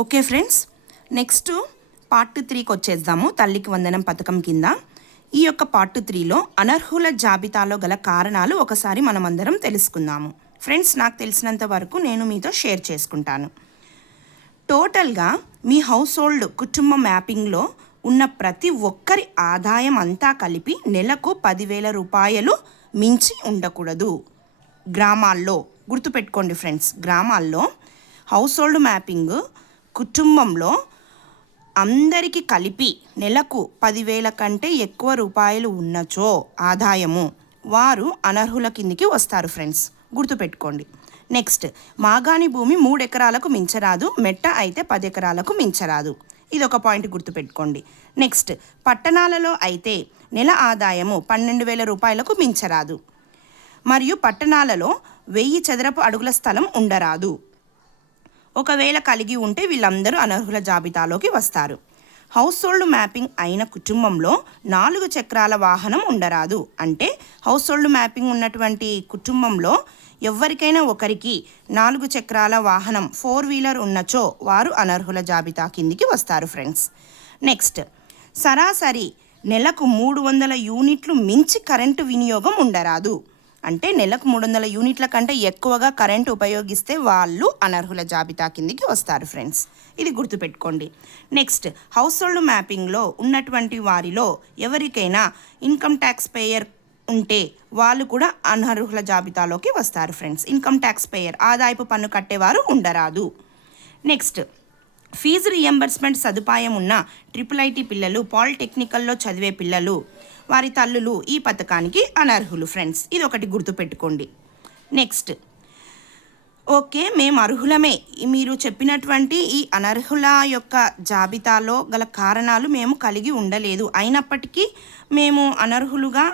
Okay friends, next part 3కి వచ్చేద్దాము. తల్లికి వందనం పథకం కింద ఈ యొక్క పార్ట్ 3లో అనర్హుల జాబితాలో గల కారణాలు ఒకసారి మనమందరం తెలుసుకుందాము. ఫ్రెండ్స్, నాకు తెలిసినంత వరకు నేను మీతో షేర్ చేసుకుంటాను. టోటల్గా మీ హౌస్ హోల్డ్ కుటుంబ మ్యాపింగ్లో ఉన్న ప్రతి ఒక్కరి ఆదాయం అంతా కలిపి నెలకు 10,000 రూపాయలు మించి ఉండకూడదు. గ్రామాల్లో గుర్తుపెట్టుకోండి ఫ్రెండ్స్, గ్రామాల్లో హౌస్ హోల్డ్ మ్యాపింగ్ కుటుంబంలో అందరికీ కలిపి నెలకు 10,000 కంటే ఎక్కువ రూపాయలు ఉన్నచో ఆదాయము వారు అనర్హుల కిందికి వస్తారు ఫ్రెండ్స్, గుర్తుపెట్టుకోండి. నెక్స్ట్, మాగాణి భూమి 3 ఎకరాలకు మించరాదు, మెట్ట అయితే 10 ఎకరాలకు మించరాదు. ఇది ఒక పాయింట్ గుర్తుపెట్టుకోండి. నెక్స్ట్, పట్టణాలలో అయితే నెల ఆదాయము 12,000 రూపాయలకు మించరాదు మరియు పట్టణాలలో 1000 చదరపు అడుగుల స్థలం ఉండరాదు. ఒకవేళ కలిగి ఉంటే వీళ్ళందరూ అనర్హుల జాబితాలోకి వస్తారు. హౌస్ హోల్డ్ మ్యాపింగ్ అయిన కుటుంబంలో 4 చక్రాల వాహనం ఉండరాదు. అంటే హౌస్ హోల్డ్ మ్యాపింగ్ ఉన్నటువంటి కుటుంబంలో ఎవరికైనా ఒకరికి 4 చక్రాల వాహనం 4 వీలర్ ఉన్నచో వారు అనర్హుల జాబితా కిందికి వస్తారు ఫ్రెండ్స్. నెక్స్ట్, సరాసరి నెలకు 300 యూనిట్లు మించి కరెంటు వినియోగం ఉండరాదు. అంటే నెలకు 300 యూనిట్ల కంటే ఎక్కువగా కరెంటు ఉపయోగిస్తే వాళ్ళు అనర్హుల జాబితా కిందికి వస్తారు ఫ్రెండ్స్, ఇది గుర్తుపెట్టుకోండి. నెక్స్ట్, హౌస్ హోల్డ్ మ్యాపింగ్లో ఉన్నటువంటి వారిలో ఎవరికైనా ఇన్కమ్ ట్యాక్స్ పేయర్ ఉంటే వాళ్ళు కూడా అనర్హుల జాబితాలోకి వస్తారు ఫ్రెండ్స్. ఇన్కమ్ ట్యాక్స్ పేయర్ ఆదాయపు పన్ను కట్టేవారు ఉండరాదు. నెక్స్ట్, ఫీజు రియంబర్స్మెంట్ సదుపాయం ఉన్న IIIT పిల్లలు, పాలిటెక్నికల్లో చదివే పిల్లలు, వారి తల్లులు ఈ పథకానికి అనర్హులు ఫ్రెండ్స్, ఇది ఒకటి గుర్తుపెట్టుకోండి. నెక్స్ట్, ఓకే, మేము అర్హులమే, మీరు చెప్పినటువంటి ఈ అనర్హుల యొక్క జాబితాలో గల కారణాలు మేము కలిగి ఉండలేదు, అయినప్పటికీ మేము అనర్హులుగా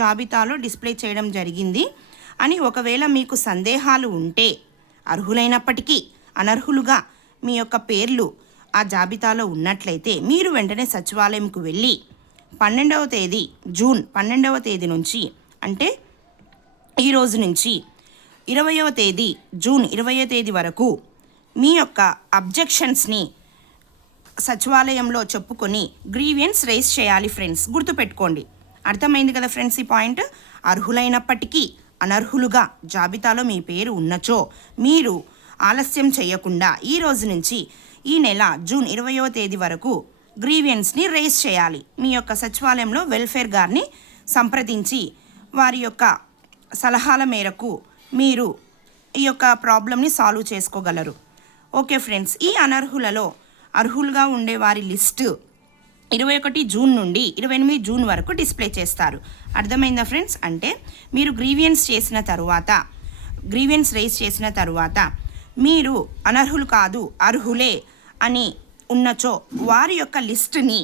జాబితాలో డిస్ప్లే చేయడం జరిగింది అని ఒకవేళ మీకు సందేహాలు ఉంటే, అర్హులైనప్పటికీ అనర్హులుగా మీ యొక్క పేర్లు ఆ జాబితాలో ఉన్నట్లయితే మీరు వెంటనే సచివాలయంకు వెళ్ళి 12వ తేదీ జూన్ 12వ తేదీ నుంచి, అంటే ఈరోజు నుంచి 20వ తేదీ జూన్ 20వ తేదీ వరకు మీ యొక్క అబ్జెక్షన్స్ని సచివాలయంలో చెప్పుకొని గ్రీవియన్స్ రైజ్ చేయాలి ఫ్రెండ్స్, గుర్తుపెట్టుకోండి. అర్థమైంది కదా ఫ్రెండ్స్ ఈ పాయింట్. అర్హులైనప్పటికీ అనర్హులుగా జాబితాలో మీ పేరు ఉన్నచో మీరు ఆలస్యం చేయకుండా ఈ రోజు నుంచి ఈ నెల జూన్ 20వ తేదీ వరకు గ్రీవియన్స్ని రైజ్ చేయాలి. మీ యొక్క సచివాలయంలో వెల్ఫేర్ గారిని సంప్రదించి వారి యొక్క సలహాల మేరకు మీరు ఈ యొక్క ప్రాబ్లమ్ని సాల్వ్ చేసుకోగలరు. ఓకే ఫ్రెండ్స్, ఈ అనర్హులలో అర్హులుగా ఉండే వారి లిస్టు 21 జూన్ నుండి 28 జూన్ వరకు డిస్ప్లే చేస్తారు. అర్థమైందా ఫ్రెండ్స్? అంటే మీరు గ్రీవియన్స్ రైజ్ చేసిన తరువాత మీరు అనర్హులు కాదు అర్హులే అని ఉన్నచో వారి యొక్క లిస్టుని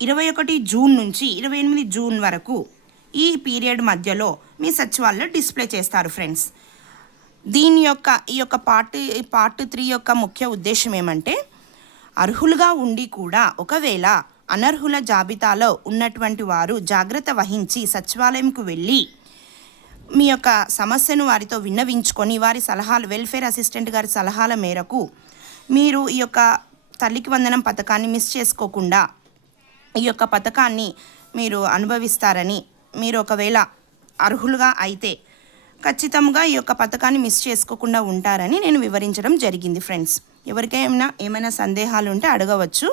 21 జూన్ నుంచి 28 జూన్ వరకు ఈ పీరియడ్ మధ్యలో మీ సచివాలయంలో డిస్ప్లే చేస్తారు ఫ్రెండ్స్. ఈ యొక్క పార్ట్ 3 యొక్క ముఖ్య ఉద్దేశం ఏమంటే, అర్హులుగా ఉండి కూడా ఒకవేళ అనర్హుల జాబితాలో ఉన్నటువంటి వారు జాగ్రత్త వహించి సచివాలయంకు వెళ్ళి మీ యొక్క సమస్యను వారితో విన్నవించుకొని వారి సలహాలు, వెల్ఫేర్ అసిస్టెంట్ గారి సలహాల మేరకు మీరు ఈ యొక్క తల్లికి వందనం పథకాన్ని మిస్ చేసుకోకుండా ఈ యొక్క పథకాన్ని మీరు అనుభవిస్తారని, మీరు ఒకవేళ అర్హులుగా అయితే ఖచ్చితంగా ఈ యొక్క పథకాన్ని మిస్ చేసుకోకుండా ఉంటారని నేను వివరించడం జరిగింది ఫ్రెండ్స్. ఎవరికైనా ఏమైనా సందేహాలు ఉంటే అడగవచ్చు.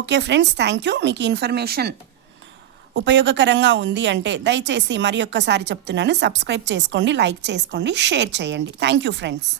Okay friends, thank you. మీకు ఇన్ఫర్మేషన్ ఉపయోగకరంగా ఉంది అంటే దయచేసి మరి ఒక్కసారి చెప్తున్నాను, సబ్స్క్రైబ్ చేసుకోండి, లైక్ చేసుకోండి, షేర్ చేయండి. Thank you friends.